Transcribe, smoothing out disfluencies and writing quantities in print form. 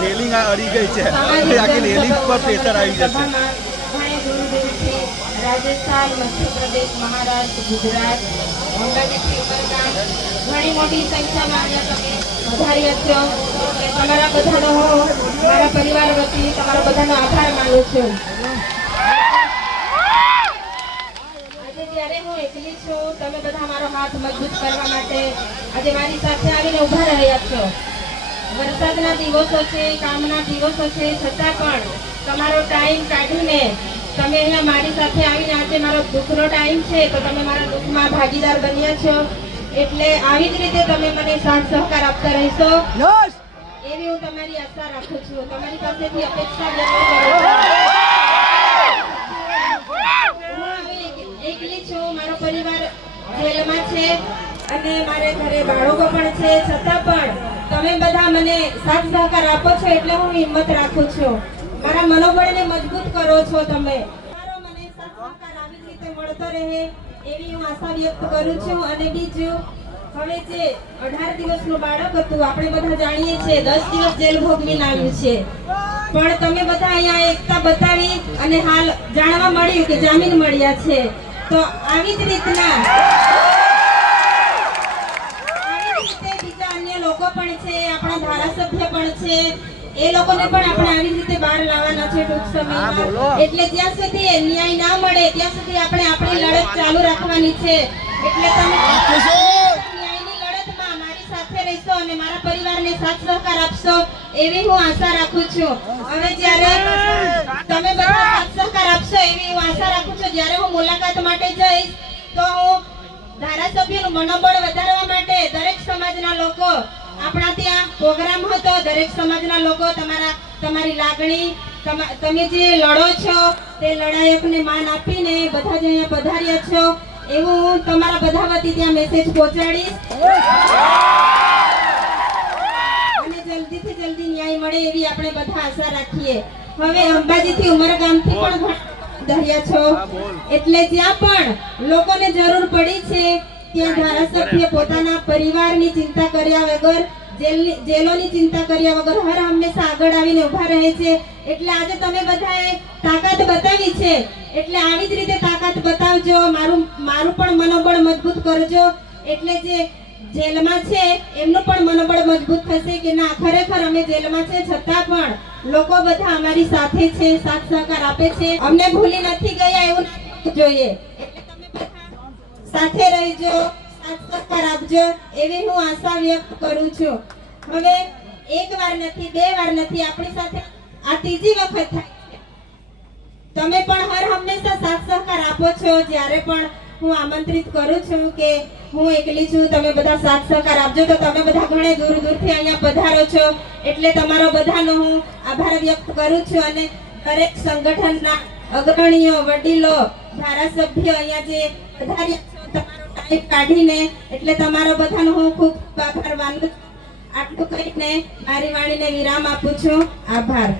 Railing અડી ગઈ છે, આખી રેલિંગ પર પ્રેશર આવી જશે. રાજસ્થાન, મધ્યપ્રદેશ, મહારાષ્ટ્ર, ગુજરાત, ઘણી મોટી સંખ્યામાં અહીંયા તમે પધાર્યા છો. તમારા બધાનો હું મારા પરિવાર વતી તમારા બધાનો આભાર માનું છું. આજે જ્યારે હું એકલી છું, તમે બધા મારો હાથ મજબૂત કરવા માટે આજે મારી સાથે આવીને ઉભા રહ્યા છો. વરસાદના દિવસો છે, કામના દિવસો છે, છતાં પણ તમારો ટાઈમ કાઢીને તમે અહીંયા મારી સાથે આવીને આજે મારો દુઃખનો ટાઈમ છે તો તમે મારા દુઃખમાં ભાગીદાર બન્યા છો. એટલે આવી જ રીતે તમે મને સાથ સહકાર આપતા રહેશો એવી હું તમારી આશા રાખું છું. તમારી પાસેથી અપેક્ષા વ્યક્ત કરું છું. એકલી છું, મારો પરિવાર જેલમાં છે અને મારે ઘરે બાળકો પણ છે, છતાં પણ તમે બધા મને સાથ સહકાર આપો છો એટલે હું હિંમત રાખું છું. મારા મનોબળને મજબૂત કરો છો. તમે મારો મને સાથ સહકાર આવી રીતે મળતો રહે એવી હું આશા વ્યક્ત કરું છું. અને બીજું, હવે જે 18 દિવસનું બાળક હતું, આપણે બધા જાણીએ છીએ 10 દિવસ જેલ ભોગવીને આવ્યું છે, પણ તમે બધા અહીંયા એકતા બતાવી અને હાલ જાણવા મળ્યું કે જામીન મળ્યા છે. તો આવી જ રીતના બીજા અન્ય લોકો પણ છે, આપણા ધારાસભ્ય પણ છે, એ લોકોને પણ આપણે આવી રીતે બહાર લાવવાના છે ટૂંક સમયમાં. એટલે જ્યાં સુધી ન્યાય ના મળે ત્યાં સુધી આપણે આપણી લડત ચાલુ રાખવાની છે. એટલે તમે ન્યાયની લડતમાં મારી સાથે રહેશો અને મારા પરિવારને સાથ સહકાર આપશો એવી હું આશા રાખું છું. હવે જ્યારે તમે બધા સાથ સહકાર આપશો એવી હું આશા રાખું છું. જ્યારે હું મુલાકાત માટે જઈશ તો હું ધારાસભ્યનું મનોબળ વધારવા માટે દરેક સમાજના લોકો, આપણા ત્યાં પ્રોગ્રામ હતો, દરેક સમાજના લોકો તમારી લાગણી, તમે જે લડો છો તે લડાયકને માન આપીને બધા જ અહીંયા પધાર્યા છો એવું હું તમારા બધા વતી ત્યાં મેસેજ પહોંચાડીશ. અને જલ્દીથી જલ્દી ન્યાય મળે એવી આપણે બધા આશા રાખીએ. હવે અંબાજીથી ઉમરગામથી પણ પધાર્યા છો એટલે જ્યાં પણ લોકોને જરૂર પડી છે ત્યાં ધારાસભ્ય પોતાના પરિવારની ચિંતા કર્યા વગર, જેલોની ચિંતા કર્યા વગર હર હંમેશા આગળ આવીને ઉભા રહે છે. એટલે આજે તમે બધાએ તાકાત બતાવી છે એટલે આવી જ રીતે તાકાત બતાવજો. મારું પણ મનોબળ મજબૂત કરજો. એટલે જે જેલમાં છે એમનું પણ મનોબળ મજબૂત થશે કે ના, ખરેખર અમે જેલમાં છે છતાં પણ લોકો બધા અમારી સાથે છે, સાથ સહકાર આપે છે, અમને ભૂલી નથી ગયા એવું જોઈએ. એટલે તમે બધા સાથે રહેજો, સાથ સહકાર આપજો એવી હું આશા વ્યક્ત કરું છું. હવે એક વાર નથી, બે વાર નથી, આપણી સાથે આ ત્રીજી વખત થાય. તમે પણ હર હંમેશા સાથ સહકાર આપો છો. જ્યારે પણ હું આમંત્રિત કરું છું કે હું એકલી છું, તમે બધા સાથ સહકાર આપજો, તો તમે બધા ઘણે દૂર દૂરથી અહીંયા પધારો છો એટલે તમારો બધાનો હું આભાર વ્યક્ત કરું છું. અને દરેક સંગઠનના અગ્રણીઓ, વડીલો, ધારાસભ્યો અહીંયા જે પધાર્યા છો તમારો ટાઈમ કાઢીને, એટલે તમારો બધાનો હું ખૂબ આભાર માનું છું. આટલું કહીને મારી વાણીને વિરામ આપું છું. આભાર.